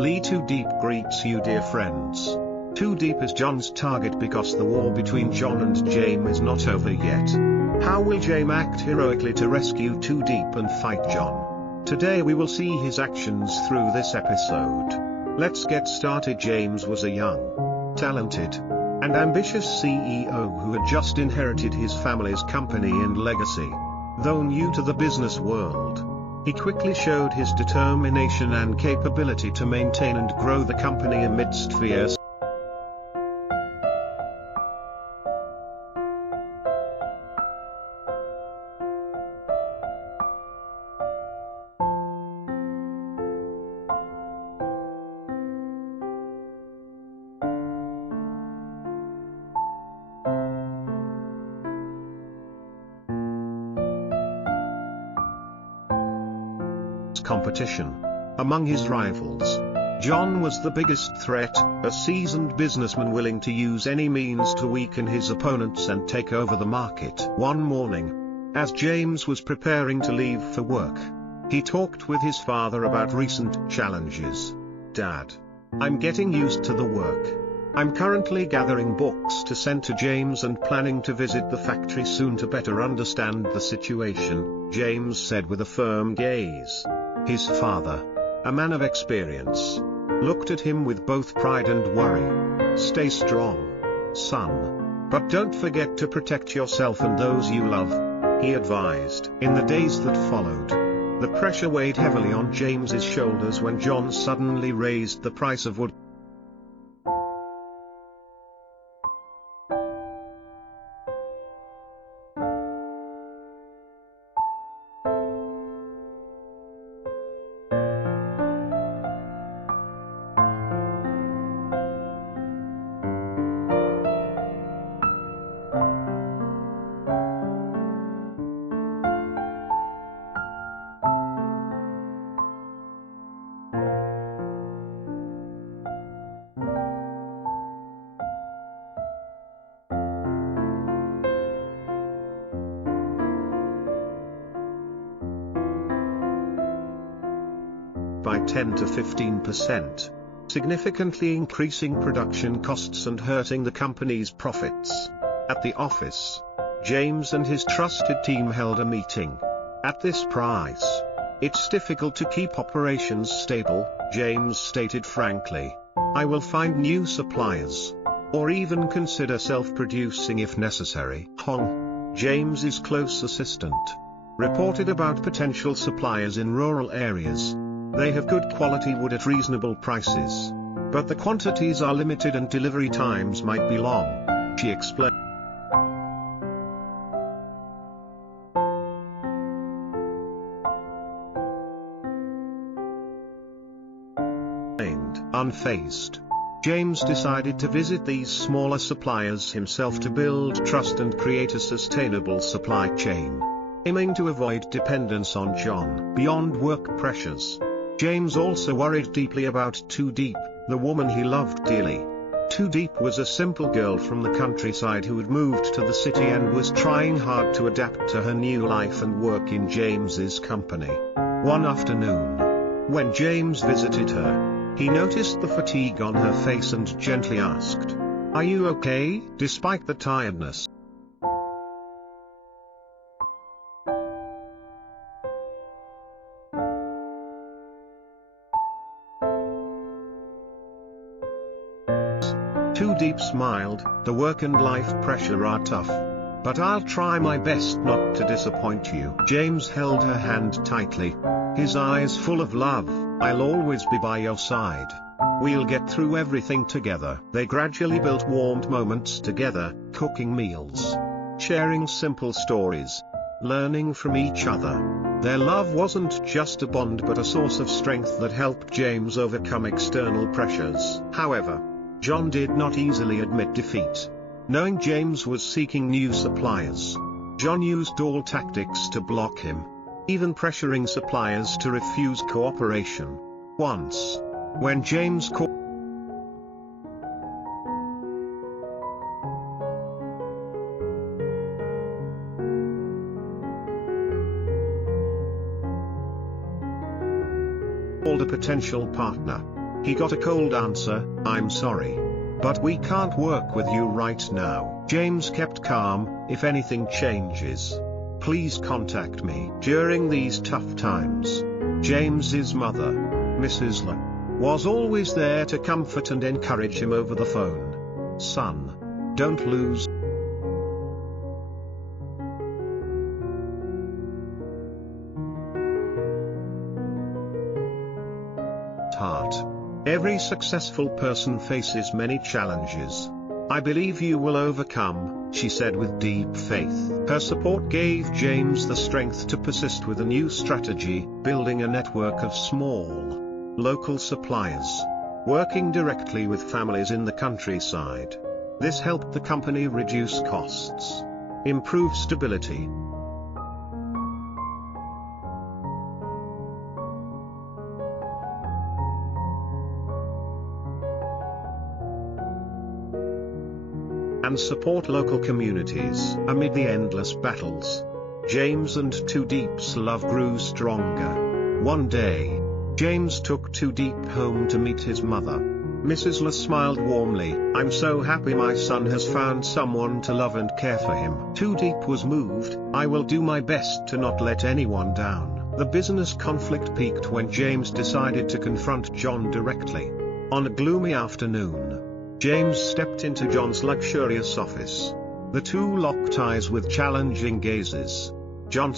Lytudiep greets you, dear friends. Lytudiep is John's target because the war between John and James is not over yet. How will James act heroically to rescue Lytudiep and fight John? Today we will see his actions through this episode. Let's get started. James was a young, talented, and ambitious CEO who had just inherited his family's company and legacy. Though new to the business world, he quickly showed his determination and capability to maintain and grow the company amidst fierce competition. Among his rivals, John was the biggest threat, a seasoned businessman willing to use any means to weaken his opponents and take over the market. One morning, as James was preparing to leave for work, he talked with his father about recent challenges. "Dad, I'm getting used to the work. I'm currently gathering books to send to James and planning to visit the factory soon to better understand the situation," James said with a firm gaze. His father, a man of experience, looked at him with both pride and worry. "Stay strong, son. But don't forget to protect yourself and those you love," he advised. In the days that followed, the pressure weighed heavily on James's shoulders when John suddenly raised the price of wood. By 10 to 15%, significantly increasing production costs and hurting the company's profits. At the office, James and his trusted team held a meeting. "At this price, it's difficult to keep operations stable," James stated frankly. "I will find new suppliers, or even consider self-producing if necessary." Hong, James's close assistant, reported about potential suppliers in rural areas. "They have good quality wood at reasonable prices, but the quantities are limited and delivery times might be long," she explained. Unfazed, James decided to visit these smaller suppliers himself to build trust and create a sustainable supply chain, aiming to avoid dependence on John. Beyond work pressures, James also worried deeply about Lytudiep, the woman he loved dearly. Lytudiep was a simple girl from the countryside who had moved to the city and was trying hard to adapt to her new life and work in James's company. One afternoon, when James visited her, he noticed the fatigue on her face and gently asked, "Are you okay?" Despite the tiredness, Lytudiep smiled. "The work and life pressure are tough, but I'll try my best not to disappoint you." James held her hand tightly, his eyes full of love. "I'll always be by your side. We'll get through everything together." They gradually built warm moments together, cooking meals, sharing simple stories, learning from each other. Their love wasn't just a bond but a source of strength that helped James overcome external pressures. However, John did not easily admit defeat. Knowing James was seeking new suppliers, John used all tactics to block him, even pressuring suppliers to refuse cooperation. Once, when James called a potential partner, He got a cold answer, "I'm sorry. But we can't work with you right now." James kept calm, "If anything changes, please contact me." During these tough times, James's mother, Mrs. L, was always there to comfort and encourage him over the phone. "Son, don't lose heart. Every successful person faces many challenges. I believe you will overcome," she said with deep faith. Her support gave James the strength to persist with a new strategy, building a network of small, local suppliers, working directly with families in the countryside. This helped the company reduce costs, improve stability, and support local communities. Amid the endless battles, James and Lytudiep's love grew stronger. One day, James took Lytudiep home to meet his mother. Mrs. L smiled warmly, "I'm so happy my son has found someone to love and care for him." Lytudiep was moved, "I will do my best to not let anyone down." The business conflict peaked when James decided to confront John directly. On a gloomy afternoon, James stepped into John's luxurious office. The two locked eyes with challenging gazes. John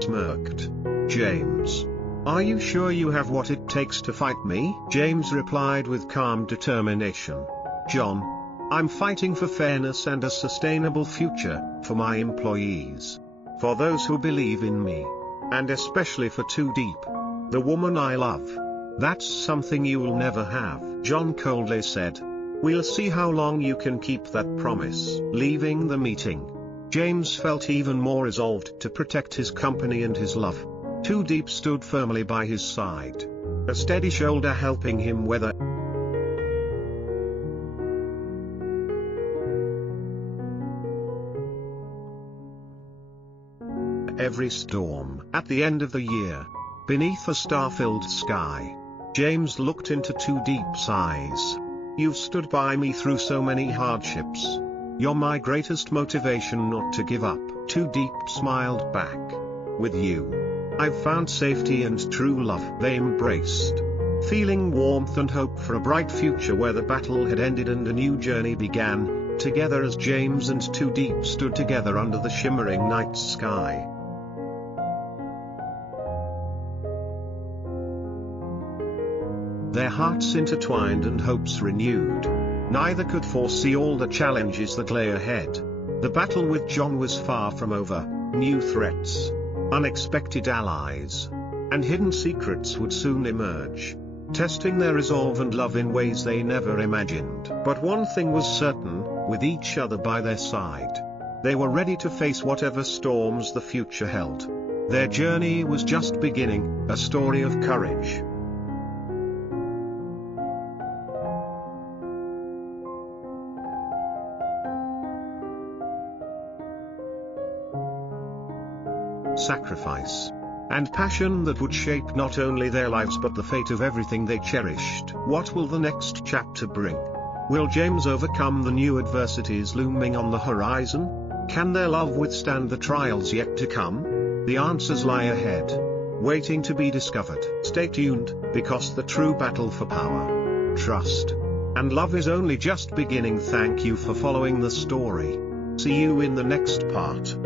smirked. "James, are you sure you have what it takes to fight me?" James replied with calm determination, "John, I'm fighting for fairness and a sustainable future, for my employees, for those who believe in me, and especially for Lytudiep, the woman I love. That's something you'll never have." John coldly said, "We'll see how long you can keep that promise." Leaving the meeting, James felt even more resolved to protect his company and his love. Lytudiep stood firmly by his side, a steady shoulder helping him weather every storm. At the end of the year, beneath a star-filled sky, James looked into Lytudiep's eyes. "You've stood by me through so many hardships. You're my greatest motivation not to give up." Lytudiep smiled back. "With you, I've found safety and true love." They embraced, feeling warmth and hope for a bright future where the battle had ended and a new journey began, together as James and Lytudiep stood together under the shimmering night sky. Their hearts intertwined and hopes renewed. Neither could foresee all the challenges that lay ahead. The battle with John was far from over. New threats, unexpected allies, and hidden secrets would soon emerge, testing their resolve and love in ways they never imagined. But one thing was certain, with each other by their side, they were ready to face whatever storms the future held. Their journey was just beginning, a story of courage, sacrifice, and passion that would shape not only their lives but the fate of everything they cherished. What will the next chapter bring? Will James overcome the new adversities looming on the horizon? Can their love withstand the trials yet to come? The answers lie ahead, waiting to be discovered. Stay tuned, because the true battle for power, trust, and love is only just beginning. Thank you for following the story. See you in the next part.